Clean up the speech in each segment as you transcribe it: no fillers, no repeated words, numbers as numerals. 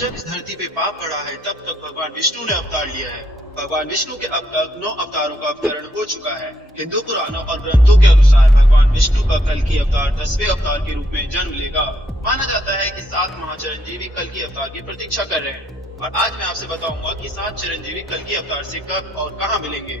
जब इस धरती पे पाप बढ़ा है तब तक भगवान विष्णु ने अवतार लिया है। भगवान विष्णु के अब तक 9 अवतारों का अवतरण हो चुका है। हिंदू पुराणों और ग्रंथों के अनुसार भगवान विष्णु का कल की अवतार 10वें अवतार के रूप में जन्म लेगा। माना जाता है कि 7 महाचिरंजीवी कल की अवतार की प्रतीक्षा कर रहे हैं और आज मैं आपसे बताऊंगा कि 7 चिरंजीवी कल की अवतार से कब और कहां मिलेंगे।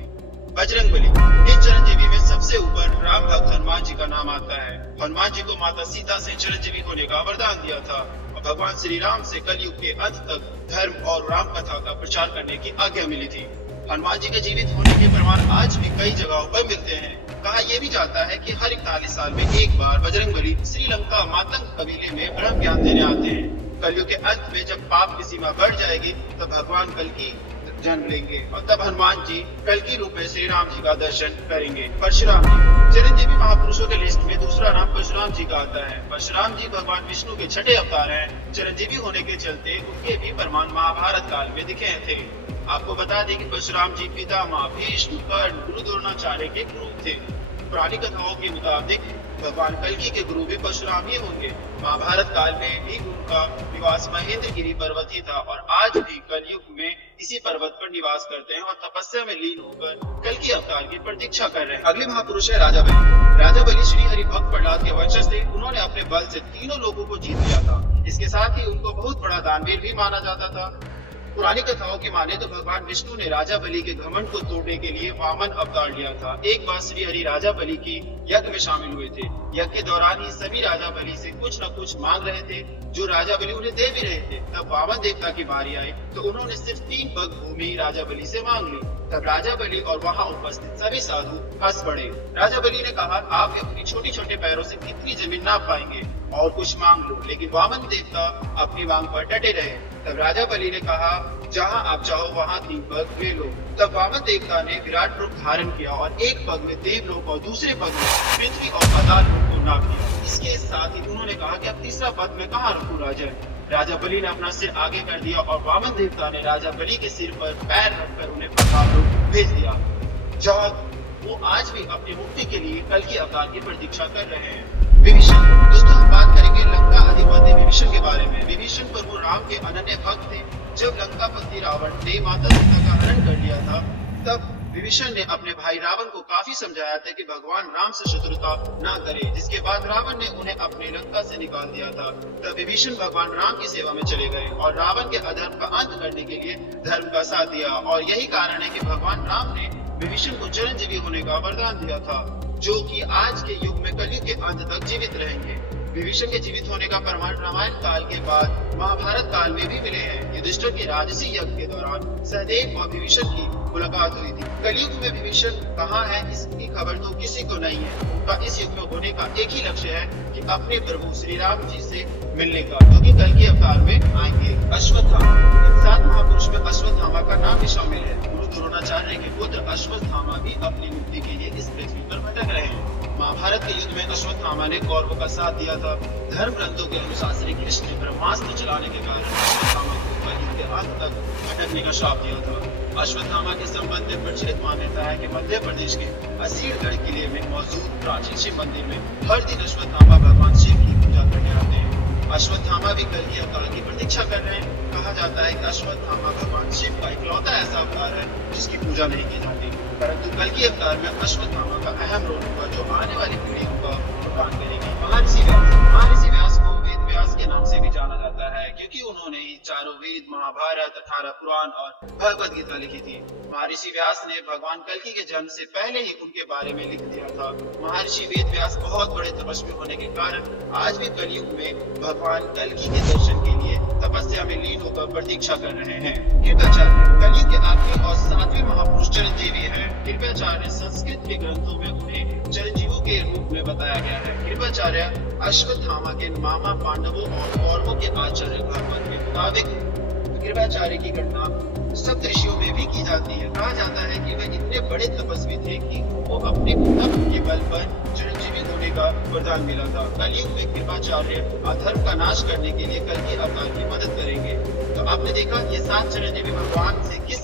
बजरंगबली, इस चिरंजीवी में सबसे ऊपर राम भक्त हनुमान जी का नाम आता है। हनुमान जी को माता सीता से चिरंजीवी होने का वरदान दिया था और भगवान श्री राम से कलयुग के अंत तक धर्म और राम कथा का प्रचार करने की आज्ञा मिली थी। हनुमान जी के जीवित होने के प्रमाण आज भी कई जगहों पर मिलते हैं। कहा यह भी जाता है कि हर 41 साल में एक बार बजरंगबली श्रीलंका मातंग कबीले में ब्रह्म ज्ञान देने आते हैं। कलयुग के अंत में जब पाप की सीमा बढ़ जाएगी तो भगवान कल्कि जन्म लेंगे और तब हनुमान जी कल्कि रूप में श्री राम जी का दर्शन करेंगे। परशुराम जी, चिरंजीवी महापुरुषों के लिस्ट में दूसरा नाम परशुराम जी का आता है। परशुराम जी भगवान विष्णु के छठे अवतार हैं। चिरंजीवी होने के चलते उनके भी प्रमाण महाभारत काल में दिखे थे। आपको बता दें कि परशुराम जी पितामह भीष्म, कर्ण, गुरु द्रोणाचार्य के गुरु थे। पुरानी कथाओं के मुताबिक भगवान कल्कि के गुरु भी परशुराम ही होंगे। महाभारत काल में भी उनका निवास महेंद्रगिरी पर्वत ही था और आज भी कलयुग में इसी पर्वत पर निवास करते हैं और तपस्या में लीन होकर कल्कि अवतार की प्रतीक्षा कर रहे हैं। अगले महापुरुष है राजा बलि। राजा बलि श्री हरि भक्त प्रहलाद के वंशज थे। उन्होंने अपने बल से तीनों लोगों को जीत लिया था। इसके साथ ही उनको बहुत बड़ा दानवीर भी माना जाता था। पुरानी कथाओं की माने तो भगवान विष्णु ने राजा बलि के घमंड को तोड़ने के लिए वामन अवतार लिया था। एक बार श्री हरि राजा बलि की यज्ञ में शामिल हुए थे। यज्ञ के दौरान ही सभी राजा बलि से कुछ न कुछ मांग रहे थे जो राजा बलि उन्हें दे भी रहे थे। तब वामन देवता की बारी आई तो उन्होंने सिर्फ 3 पग भूमि राजा बलि से मांग ली। तब राजा बलि और वहां उपस्थित सभी साधु हंस पड़े। राजा बलि ने कहा, आप अपनी छोटी छोटे पैरों से कितनी जमीन नाप पाएंगे और कुछ मांग लो। लेकिन वामन देवता अपनी मांग पर डटे रहे। तब राजा बलि ने कहा, जहां आप चाहो वहां 3 पग ले लो। तब वामन देवता ने विराट रूप धारण किया और एक पग में देवलोक और दूसरे पग में पृथ्वी और पाताल लोक को नाप लिया। इसके साथ ही उन्होंने कहा कि अब तीसरा पग मैं कहाँ रखूं राजा। राजा बलि ने अपना सिर आगे कर दिया और वामन देवता ने राजा बलि के सिर पर पैर रखकर उन्हें पाताल लोक भेज दिया, जहाँ वो आज भी अपनी मुक्ति के लिए कल की अवतार की प्रतीक्षा कर रहे हैं। विभीषण, दोस्तों हम बात करेंगे लंका अधिपति विभीषण के बारे में। विभीषण प्रभु राम के अनन्य भक्त थे। जब लंकापति रावण ने माता सीता का हरण कर लिया था तब विभीषण ने अपने भाई रावण को काफी समझाया था कि भगवान राम से शत्रुता ना करे। जिसके बाद रावण ने उन्हें अपने लंका से निकाल दिया था। तब विभीषण भगवान राम की सेवा में चले गए और रावण के अधर्म का अंत करने के लिए धर्म का साथ दिया। और यही कारण है कि भगवान राम ने विभीषण को चिरंजीवी होने का वरदान दिया था, जो कि आज के युग में कलयुग के अंत तक जीवित रहेंगे। विभीषण के जीवित होने का प्रमाण रामायण काल के बाद महाभारत काल में भी मिले हैं। युधिष्ठिर के राजसी यज्ञ के दौरान सहदेव और विभीषण की मुलाकात हुई थी। कलयुग में विभीषण कहाँ है इसकी खबर तो किसी को नहीं है। उनका इस युग में होने का एक ही लक्ष्य है कि अपने प्रभु श्री राम जी से मिलने का, जो कि कल के अवतार में आएंगे। अश्वत्थामा, इन 7 महापुरुष में अश्वत्थामा का नाम भी शामिल है। गुरु द्रोणाचार्य के पुत्र अश्वत्थामा भी अपनी मुक्ति के लिए इस पृथ्वी पर भटक रहे हैं। महाभारत के युद्ध में अश्वत्थामा ने कौरवों का साथ दिया था। धर्म ग्रंथों के अनुसार श्री कृष्ण ने ब्रह्मास्त्र चलाने के कारण अश्वत्थामा को कलयुग के अंत तक भटकने का श्राप दिया था। अश्वत्थामा के संबंध में प्रचलित मान्यता है कि मध्य प्रदेश के असीरगढ़ किले में मौजूद प्राचीन शिव मंदिर में हर दिन अश्वत्थामा भगवान शिव की पूजा करने आते हैं। अश्वत्थामा भी कल की अवतार की प्रतीक्षा कर रहे हैं। कहा जाता है कि अश्वत्थामा भगवान शिव का इकलौता ऐसा अवतार है जिसकी पूजा नहीं की जाती, परंतु कल की अवतार में अश्वत्थामा का अहम रोल होगा जो आने वाली पीढ़ियों का उत्थान करेगी। महर्षि व्यास को वेद व्यास के नाम से भी जाना जाता है क्योंकि उन्होंने ही चारों वेद, महाभारत, 18 पुराण और भगवद गीता लिखी थी। महर्षि व्यास ने भगवान कल्कि के जन्म से पहले ही उनके बारे में लिख दिया था। महर्षि वेद व्यास बहुत बड़े तपस्वी होने के कारण आज भी कलयुग में भगवान कल्कि के दर्शन के लिए तपस्या में लीन होकर प्रतीक्षा कर रहे हैं। कृपाचार्य कलयुग के आखिरी और 7वें महापुरुष चिरंजीवी हैं। कृपाचार्य संस्कृत के ग्रंथों में उन्हें चिरंजीवों के रूप में बताया गया है। कृपाचार्य अश्वत्थामा के मामा पांडवों और कौरवों के आचार्य भागवत के मुताबिक कृपाचार्य की गणना सब ऋषियों में भी की जाती है। कहा जाता है कि वे इतने बड़े तपस्वी थे कि वो अपने तप के बल पर चिरंजीवी होने का वरदान मिला था। कलयुग में कृपाचार्य अधर्म का नाश करने के लिए कल की अवतार की मदद करेंगे। तो आपने देखा ये 7 चिरंजीवी भगवान से किस